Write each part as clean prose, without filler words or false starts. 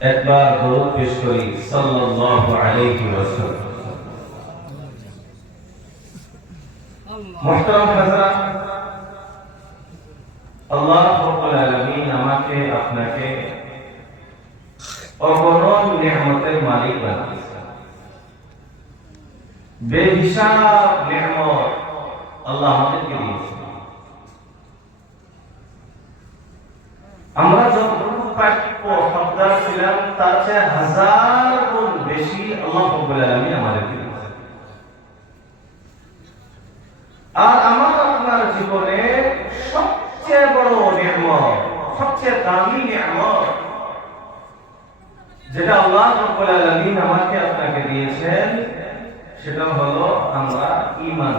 একবার দরুদ পেশ করি সাল্লাল্লাহু আলাইহি ওয়াসাল্লাম। মুহতারাম হাজরাত, আল্লাহ রাব্বুল আলামিন আমাকে আপনাকে অগণন নিয়ামতের মালিক বানিয়েছেন। বেহিসাব নিয়ামত আল্লাহ আমাদেরকে দিয়েছেন। আমরা যতটুকু প্রাপ্য হকদার ছিলাম তার চেয়ে হাজার গুণ বেশি আল্লাহ রাব্বুল আলামিন আমাদেরকে দিয়েছেন। আর আমার আপনার জীবনে সবচেয়ে বড় নিয়ামত, সবচেয়ে দামি নিয়ামত যেটা আল্লাহ রাব্বুল আলামিন আমাকে আপনাকে দিয়েছেন সেটা হলো আমরা ঈমান।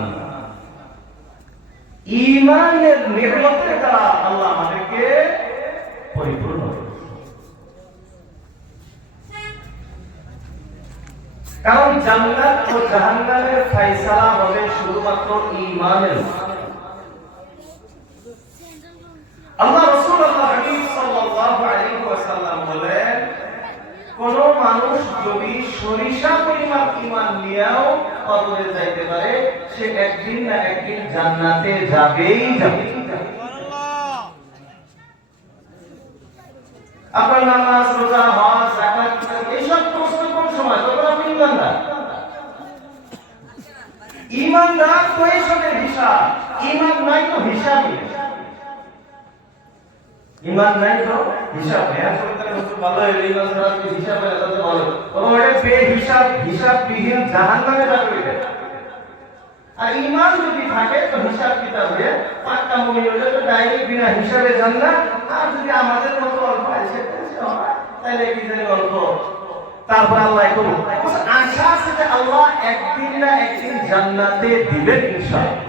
ঈমানের নিয়ামতের দ্বারা আল্লাহ আমাদেরকে পরিপূর্ণ করেছেন। কারণ জান্নাত ও জাহান্নামের ফয়সালা হবে শুধুমাত্র ঈমানের। আল্লাহ রাসূলুল্লাহ সাল্লাল্লাহু আলাইহি ওয়াসাল্লাম বলেন, কোন মানুষ যদি সরিষা পরিমাণ ঈমান নিয়েও কবরে যাইতে পারে সে একদিন না একদিন জান্নাতে যাবেই যাবে। আপনার নামাজ, রোজা, হজ, যাকাত এইসব প্রশ্ন কোন সময়? যখন আপনি ঈমানদার। ঈমানদার তো এইসবের হিসাব, ঈমান নাই তো হিসাব নেই। ঈমান নাই তো হিসাব নেই। আসলে তার কিছু ভালো হইলো ঈমান ছাড়া কি হিসাব হয় তাতে ভালো। তখন ওটা বেহিসাব, হিসাববিহীন জাহান্নামে যাবে। আর ঈমান যদি থাকে তো হিসাব কিতাব হয়ে পাক্কা মুমিন হলে তো ডাইরেক্ট বিনা হিসাবে জান্নাত। আর যদি আমাদের মতো অল্প আছে তাহলে কি জানি অল্প। তারপর আল্লাহ করব আশা আছে যে আল্লাহ একদিন না একদিন জান্নাতে দিবেন ইনশাআল্লাহ।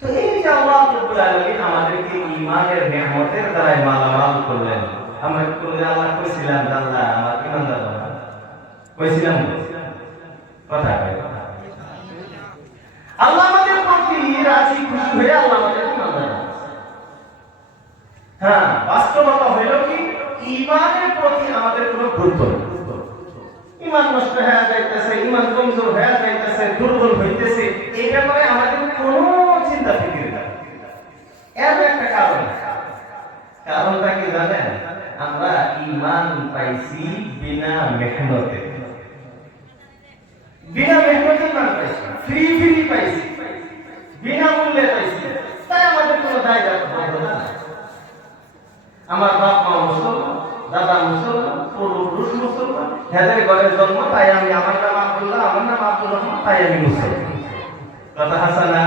তো এই যে আল্লাহ রাব্বুল আলামিন আমাদেরকে ঈমানের নিয়ামতের দ্বারা মালামাল করলেন। আমরা কোন আল্লাহ কইছিলাম আল্লাহ আমার ঈমানদার বানান কইছিলাম কথা কই আল্লাহ আমাদের প্রতি রাজি খুশি হয়ে আল্লাহ আমাদের ঈমানদার। হ্যাঁ, বাস্তবতা হইল কি ঈমানের প্রতি আমাদের কোনো গুরুত্ব নেই। ঈমান নষ্ট হয়ে যাইতেছে, ঈমান কমজোর হয়ে যাইতেছে, দুর্বল হইতেছে, এই ব্যাপারে আমাদের কোনো চিন্তা ফিকির নেই। এর একটা কারণটা কি জানেন? আমরা ঈমান পাইছি বিনা মেহনতে। বিনা মেহনতে ঈমান পাইছি, ফ্রি পাইছি, বিনা মূল্যে পাইছি। তাই আমাদের কোনো দায় দায়িত্ব না। আমার বাপ মা মুসলমান, দাদা মুসলমান, পূর্বপুরুষ মুসলমান, হেদের ঘরে জন্ম, তাই আমি, আমার নাম আব্দুল্লাহ, আমার নাম আব্দুর রহমান, তাই আমি মুসলমান। কথা হাসানা?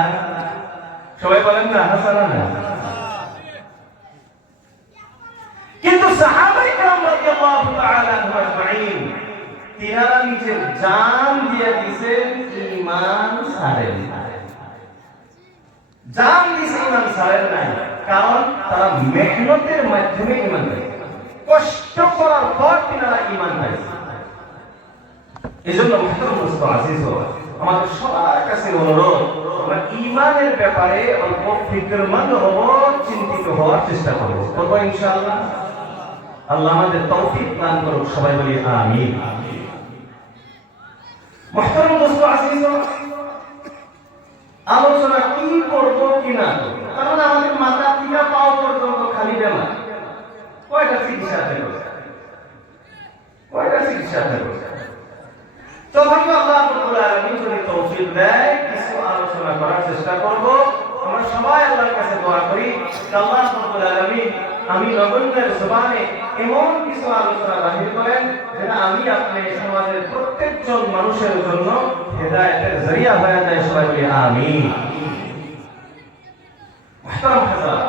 সবাই বলেন না হাসানা না? কিন্তু সাহাবায়ে কেরাম রাদিয়াল্লাহু তাআলা আনহুম আজমাইন তিনারা নিজের জান দিয়ে দিয়েছেন ঈমান ছাড়েন না। জান দিয়েছে ঈমান ছাড়েন না, কারণ তারা মেহনতের মাধ্যমে ঈমান পেয়েছে। কষ্ট করার পর তিনারা ঈমান পেয়েছে। এজন্য মুহতারাম মুসলিম আজিজ আমাদের সবার কাছে অনুরোধ, আমরা ঈমানের ব্যাপারে অল্প ফিকরমন্দ হব, চিন্তিত হওয়ার চেষ্টা করব। করব ইনশাআল্লাহ। আল্লাহ আমাদের তৌফিক দান করুক। সবাই বলি আমিন। মুহতারাম মুসলিম আজিজ, আলোচনা কি করব কি না করব, কারণ আমাদের মাথা থেকে পাও পর্যন্ত খালি বেমার। কয়টা চিকিৎসা দেব, কয়টা চিকিৎসা দেব। তথাপি আল্লাহ রাব্বুল আলামিন যদি তৌফিক দেয় কিছু আলোচনা করার চেষ্টা করব। আমরা সবাই আল্লাহর কাছে দোয়া করি আল্লাহ রাব্বুল আলামিন আমি নবীদের জবানে এমন কিছু আলোচনা বাহির করেন যেটা আমি আপনি সমাজের প্রত্যেকজন মানুষের জন্য হেদায়েতের জরিয়া হয়ে যায়। সবাই বলি আমিন। মুহতারাম হাজরাত,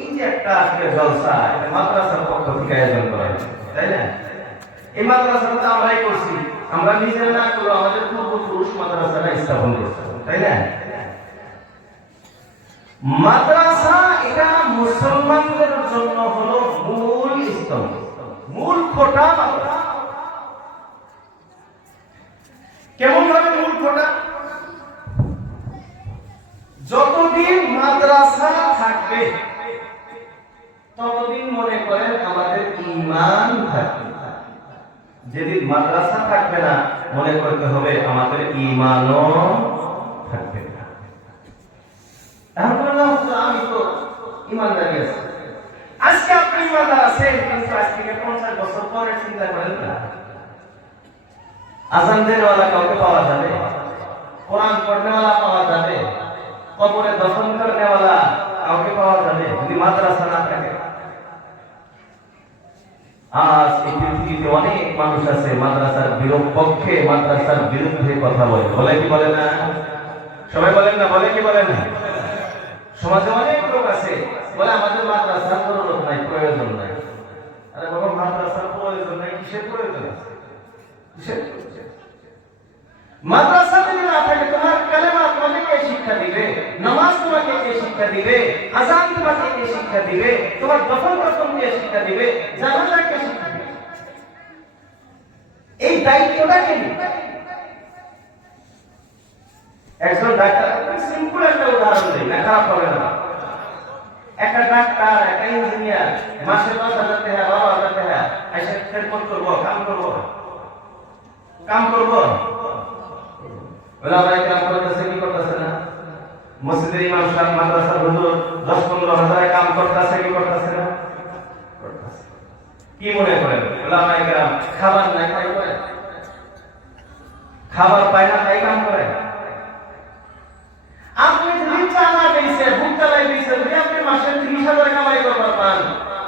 এই যে একটা আজকে জলসা, এটা মাদ্রাসার পক্ষ থেকে আয়োজন করা হয়েছে, তাই না? এই মাদ্রাসাটা আমরাই করছি, আমরা নিজেরা না করে আমাদের পূর্বপুরুষ মাদ্রাসাটা স্থাপন করছে, তাই না? মাদ্রাসা এটা মুসলমানদের জন্য হলো মূল স্তম্ভ, মূল খোঁটা মাদ্রাসা। কেমন ভাবে মূল খোঁটা? যতদিন মাদ্রাসা থাকবে ততদিন মনে করেন আমাদের ঈমান থাকবে। যেদিন মাদ্রাসা থাকবে না, মনে করতে হবে আমাদের ঈমানও থাকবে না। এখন বললাম আমি তো ঈমানদারি আছে। আজকে আপনি ঈমানদার আছেন, কিন্তু আজ থেকে 50 বছর পরে চিন্তা করেন না, আজান দেওয়ালা কাউকে পাওয়া যাবে, কোরআন পড়নেওয়ালা পাওয়া যাবে, কবরে দফন করনেওয়ালা কাউকে পাওয়া যাবে যদি মাদ্রাসা না থাকে? আজ এই পৃথিবীতে অনেক মানুষ আছে মাদ্রাসার বিপক্ষে, মাদ্রাসার বিরুদ্ধে কথা বলে। বলে কি বলে না? সবাই বলেন না? বলে কি বলে না? সমাজে অনেক লোক আছে বলে আমাদের মাদ্রাসার প্রয়োজন নাই, প্রয়োজন নাই। আরে বাবা, মাদ্রাসার প্রয়োজন নাই, কিসের প্রয়োজন আছে? কিসের প্রয়োজন? মাদ্রাসা যদি না থাকে, তোমার কালেমা তোমাকে কে শিক্ষা দিবে? নামাজ তোমাকে কে শিক্ষা দিবে? আযান তোমাকে কে শিক্ষা দিবে? তোমার দফন কখন কে শিক্ষা দিবে? জানাজা কে শিক্ষা দিবে? এই দায়িত্বটা কে নিবে? একজন ডাক্তার, সিম্পল একটা উদাহরণ দেই, না খারাপ হবে না। একটা ডাক্তার, একটা ইঞ্জিনিয়ার মাসে 10,000 টাকা, 12,000 টাকা এসে খেদমত করবো, কাম করবো, কাম করবো। ওলামায়ে কেরাম করতেছে কি করতেছে না? মসজিদের ইমাম সাহেব, মাদ্রাসার হুজুর 10-15 হাজারে কাম করতেছে কি করতেছে না? করতেছে। কি মনে করেন ওলামায়ে কেরাম খাবার নাই তাই করে? খাবার পায় না তাই কাম করে? আপনি যদি চালা বেচে, ভুট্টালাই বেচে যদি আপনি মাসে 30,000 কামাই করবার পান,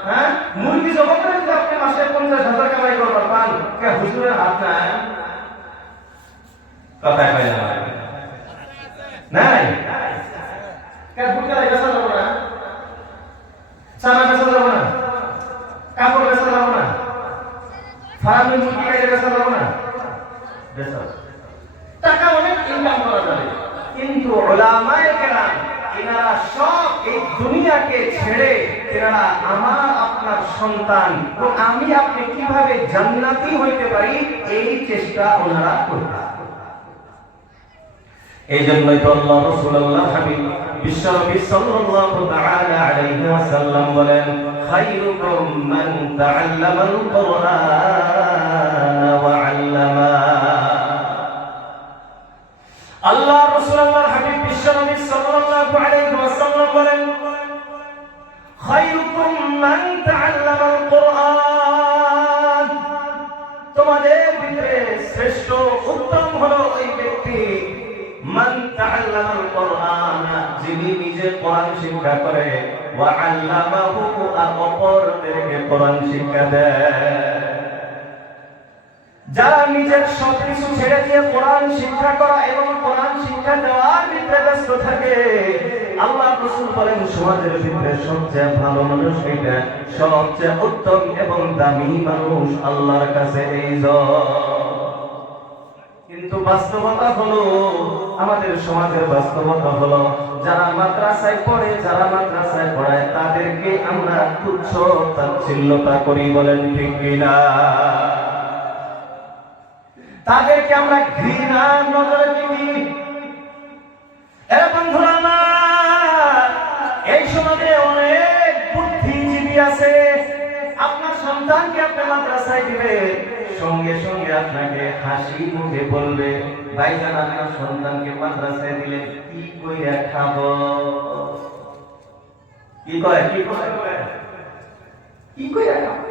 হ্যাঁ, মুরগি জবাই করে যদি আপনি মাসে 50,000 কামাই করবার পান, কে হুজুরের হাত নাই? কথা কয় না নাই? কে ভুট্টালাই বেচা যাবো না? চানা বেচা যাবো না? কাপড় বেচা যাবো না? ফার্মে মুরগি কাটে বেচা যাবো না? বেচা টাকা অনেক ইনকাম করা যাবে, কিন্তু উলামায়ে কেরাম এনারা সব এই দুনিয়াকে ছেড়ে এনারা আমার আপনার সন্তান ও আমি আপনি কিভাবে জান্নাতি হইতে পারি এই চেষ্টা ওনারা করতেন। এই জন্যই তো আল্লাহ রাসূলুল্লাহ হাবিব বিশ্বনবী সাল্লাল্লাহু তাআলা আলাইহি ওয়াসাল্লাম বলেন, খায়রুকুম মান তাআল্লামাল কুরআন ওয়া আল্লামা। আল্লাহ রাসূলুল্লাহর হাবিব বিশ্বনবী সাল্লাল্লাহু আলাইহি ওয়াসাল্লাম বলেন, খায়রুকুম মান তাআল্লামাল কুরআন। তোমাদের ভিতরে শ্রেষ্ঠ উত্তম হলো ওই ব্যক্তি মান তাআল্লামাল কুরআন, যিনি নিজে কোরআন শিক্ষা করে, ওয়া আল্লামাহু, আর অপরদেরকে কোরআন শিক্ষা দেয়। যারা নিজের সবকিছু ছেড়ে দিয়ে কোরআন শিক্ষা করা এবং কোরআন শিক্ষা দেওয়ার ভিতরে ব্যস্ত থাকে, আল্লাহ রাসূল বলেন সমাজের ভিতরে সবচেয়ে ভালো মানুষ এটা, সবচেয়ে উত্তম এবং দামি মানুষ আল্লাহর কাছে এইজন। কিন্তু বাস্তবতা হলো, আমাদের সমাজের বাস্তবতা হলো, যারা মাদ্রাসায় পড়ে, যারা মাদ্রাসায় পড়ায় তাদেরকে আমরা তুচ্ছ তাচ্ছিল্যতা করি, বলেন ঠিক কিনা? তাদেরকে আমরা ঘৃণা নজরে দেখি। বন্ধুরা আমার, এই সমাজে অনেক বুদ্ধিজীবী আছে। আপনার সন্তানকে আপনি মাদ্রাসায় দিবে, সঙ্গে সঙ্গে আপনাকে হাসি মুখে বলবে, ভাইজান আপনার সন্তানকে মাদ্রাসায় দিলে কি কইরা খাবো? কি কয়? কি কয়? কি কইরা খাবো?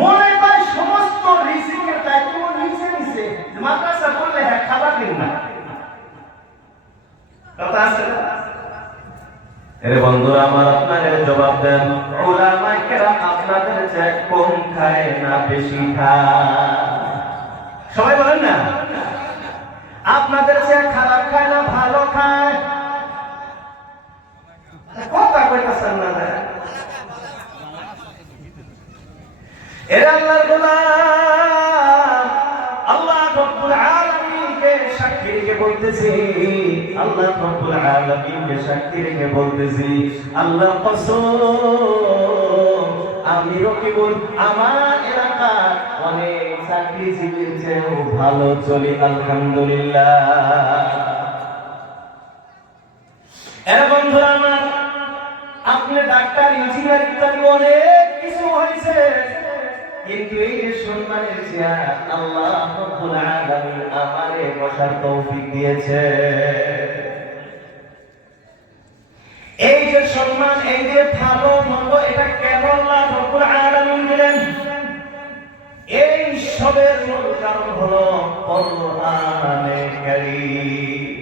মনে হয় সমস্ত রিজিকের দায়িত্ব নিচে নিচে, মাদ্রাসা বললে হ্যাঁ খাবার দিন না। কথা আছে না? এরে বন্ধুরা আমার, আপনাদের জবাব দেন, উলামায়ে কেরাম আপনাদের চেয়ে কম খায় না বেশি খায়? সবাই বলেন না? আপনাদের চেয়ে খারাপ খায় না ভালো খায়? কথা কইতাছেন না? এরা আল্লাহর গোলাম, আল্লাহ রব্বুল আলামিনকে সাক্ষী রেখে বলতেছি, আল্লাহ রব্বুল আলামিনকে সাক্ষী রেখে বলতেছি, আল্লাহর কসম আমি রকিবুল, আমার এলাকা অনেক চাকরিজীবীর চেয়েও ভালো চলি আলহামদুলিল্লাহ। এর বন্ধুরা আমার, আপনি সামনে ডাক্তার, ইঞ্জিনিয়ার ইত্যাদি অনেক কিছু হয়েছে, কিন্তু এই যে সম্মানের চেয়ার আল্লাহ রাব্বুল আলামিন আমারে বসার তৌফিক দিয়েছে। এই যে সম্মান, এই যে ভালো মন্দ, এটা কেন আল্লাহ রাব্বুল আলামিন দিলেন? এই সবের মূল কারণ হলো কোরআনে কারীম।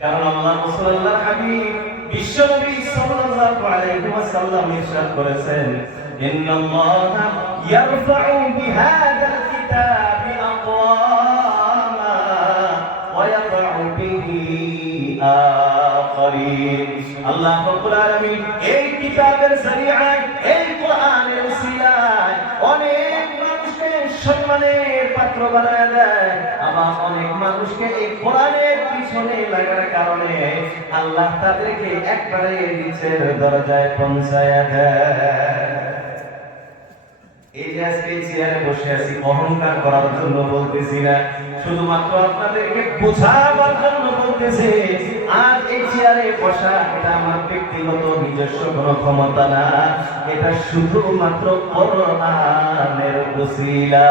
কারণ আল্লাহ রাসূলুল্লাহ হাবিব বিশ্বনবী সাল্লাল্লাহু আলাইহি ওয়াসাল্লাম ইরশাদ করেছেন, ইন্নাল্লাহা ইয়ারফা'ু বিহাদাল কিতাবি আকওয়ামা ওয়া ইয়াদউ বিহি আখারিন। আল্লাহ রাব্বুল আলামিন এই কিতাবের জরিয়ায়, এই কোরআনের উসিলায় অনেক মানুষকে সম্মানের পাত্র বানায় দেয়, আবার অনেক মানুষকে এই কোরআনের পিছনে লাগার কারণে আল্লাহ তাদেরকে একবারে নিচের দরজায় পৌঁছায়া দেয়। এই যে আজকে চেয়ারে বসে আছি অহংকার করার জন্য বলতেছি না, শুধুমাত্র আপনাদেরকে বোঝাবার জন্য বলতেছি। আর এই চেয়ারে বসা এটা আমার ব্যক্তিগত নিজস্ব কোনো ক্ষমতা না, এটা শুধুমাত্র কোরআনের ওসিলা।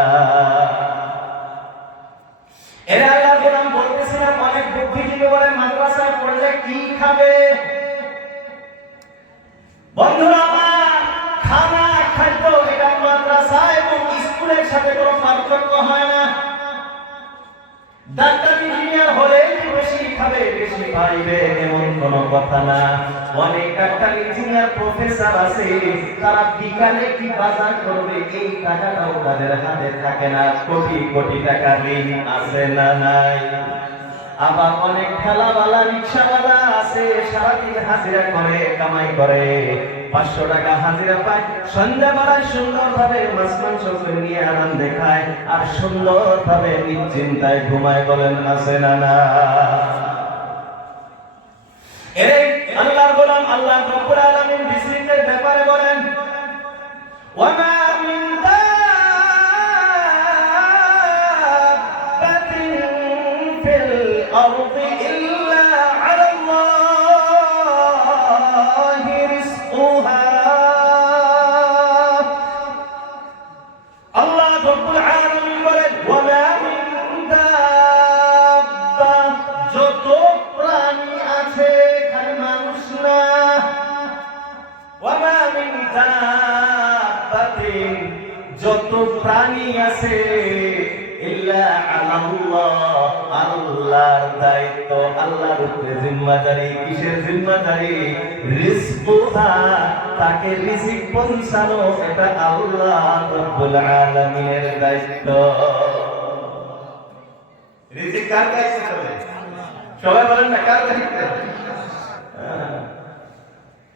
এরা আল্লাহর গোলাম বলতেছিলাম, অনেক বুদ্ধিজীবী বলে মাদ্রাসায় পড়লে কি খাবে? বন্ধুরা আমার, খানা খাদ্য এটা মাদ্রাসা এবং স্কুলের সাথে কোনো পার্থক্য হয় না। ডাক্তার ইঞ্জিনিয়ার হলে বেশি খাবে, বেশি পাইবে এমন কোনো কথা না। অনেক ডাক্তার ইঞ্জিনিয়ার প্রফেসর আছে, তারা বিকালে কি বাজার করবে এই টাকাটাও তাদের হাতে থাকে না। কোটি কোটি টাকা ঋণ আছে না নাই? আবার অনেক ঠেলাওয়ালা, রিক্সাওয়ালা আছে, সারাদিন হাজিরা করে, কামাই করে, 500 টাকা হাজিরা পায়, সন্ধ্যাবেলায় সুন্দরভাবে মাছ মাংস করে নিয়ে আরাম দেখায় আর সুন্দরভাবে নিশ্চিন্তায় ঘুমায়। বলেন আছে না না? এই আল্লাহর গোলাম আল্লাহ রাব্বুল আলামিন রিজিকের ব্যাপারে বলেন, ওয়ামা মিন দাব্বাতিন ফিল আরদি ইল্লা আলাল্লাহি রিজকুহা। আল্লাহ রাব্বুল আলামিন বলেন, ওয়ামা মিন দাব্বা, যত প্রাণী আছে, খালি মানুষ না। ওয়ামা মিন দাব্বাতিন, যত প্রাণী আছে, ইল্লা আলাল্লাহ, আল্লাহর দায়িত্ব, আল্লাহর উপরে জিম্মাদারি। কিসের জিম্মাদারি? রিজকুহা, তাকে রিজিক পৌঁছানো, এটা আল্লাহ রাব্বুল আলামিনের দায়িত্ব। রিজিক কার দায়িত্ব চলে? সবাই বলেন না, কার দায়িত্ব?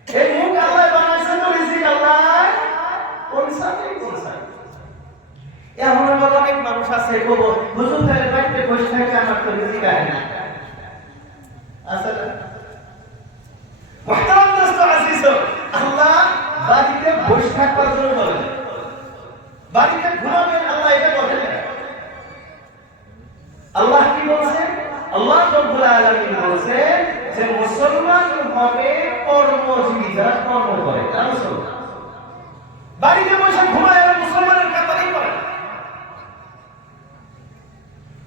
এই মুখ আল্লাহ বানাইছেন, তো রিজিক আল্লাহ পৌঁছাবে। এমন অনেক মানুষ আছে, হুজুর তাহলে বাড়িতে বসে থাকে, আমার তো রিজিক আসে না। আসলে মুহতারাম দোস্ত আজিজ, আল্লাহ বাড়িতে বসে থাকবার জন্য বলেন, বাড়িতে ঘুমাবেন আল্লাহ এটা বলেন। আল্লাহ কি বলছে? আল্লাহ রাব্বুল আলামিন বলছে যে মুসলমান হবে কর্মজীবী, যারা কর্ম করে, তারা মুসলমান। বাড়িতে বসে ঘুমায় আর মুসলমানের কাতারই করে।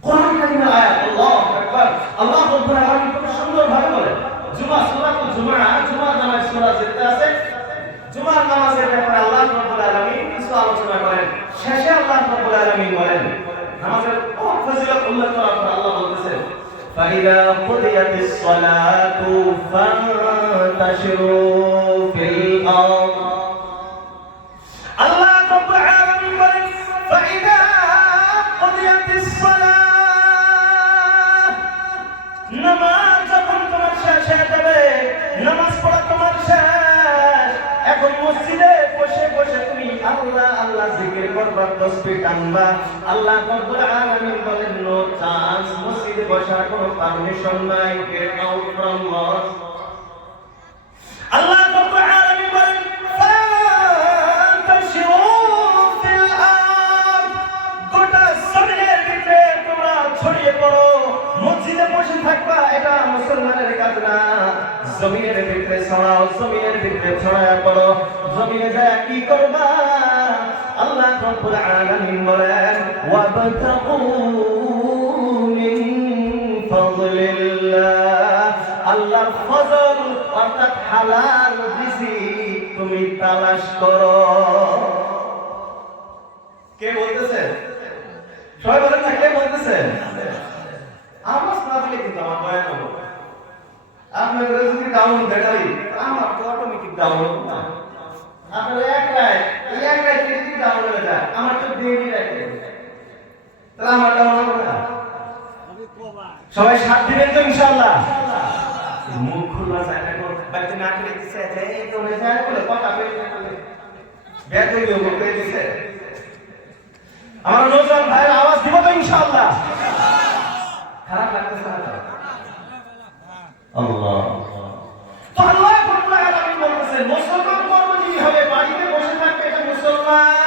কোরআন কারীমের আয়াত, আল্লাহু আকবার, আল্লাহ রাব্বুল আলামিন খুব সুন্দরভাবে বলেন। জুমা, সূরাতুল জুমা, জুমা নামাজ সূরা যেটা আছে, জুমার নামাজের ব্যাপারে আল্লাহ রাব্বুল আলামিন কিছু আলোচনা করেন। শেষে আল্লাহ রাব্বুল আলামিন বলেন, নামাজের ফজিলত উল্লেখ করার পর আল্লাহ বলতেছেন, ফাইদা কুদিয়াতিস সালাতু ফান্তাশিরু ফিল আরদ। আল্লাহ রাব্বুল আলামিন বলেন, ফাইদা কুদিয়াতিস সালাত, নামাজ যখন তোমার শেষ হয়ে যাবে, নামাজ পড়া তোমার শেষ, এখন মসজিদে বসে বসে তুমি আল্লাহ আল্লাহ জিকির করবা, তাসবিহ টানবা। আল্লাহ রাব্বুল আলামিন বলেন, নো চান্স, মসজিদে বসার কোনো পারমিশন নাই, গেট আউট ফ্রম মসজিদ। আল্লাহ রাব্বুল আলামিন বলেন, ফান্তাশিরু ফিল আরদ, গোটা জমিনের ভিতরে তোমরা ছড়িয়ে পড়ো। মসজিদে বসে থাকবা এটা মুসলমানের কাজ না, জমিনের ভিতরে ছড়াও, জমিনের ভিতরে ছড়ায়া পড়ো। জমিনে যায় কি করবা? আল্লাহ রাব্বুল আলামিন বলেন ওয়াবতাগু মিন ফাদলিল্লাহ, আল্লাহর ফজল অর্থাৎ হালাল রিজিক তুমি তালাশ করো। কে বলতেছে? সবাই বলেন না, কে বলতেছে? আওয়াজ না দিলে কিন্তু আমার বয়ান হবে। আপনার যদি ডাউনলোড ব্যাটারি, আমার তো অটোমেটিক ডাউনলোড না। আপনার এক রায় যদি ডাউনলোড হয়ে যায়, আমার তো দেরি রাখে, তাহলে আমার ডাউনলোড হবে না। সবাই সাথ দিবেন তো ইনশাআল্লাহ? মুখ খোলা যায় না, বাড়িতে না করে দিচ্ছে, এই তো হয়ে যায় বলে কথা বের করে বেতন করে দিচ্ছে। আমার নজর ভাই আওয়াজ দিব তো ইনশাআল্লাহ? খারাপ লাগতেছে না? আল্লাহ তো আল্লাহ রাব্বুল আলামিন বলতেছেন মুসলমান কর্মজীবী হবে, বাড়িতে বসে থাকবে এটা মুসলমান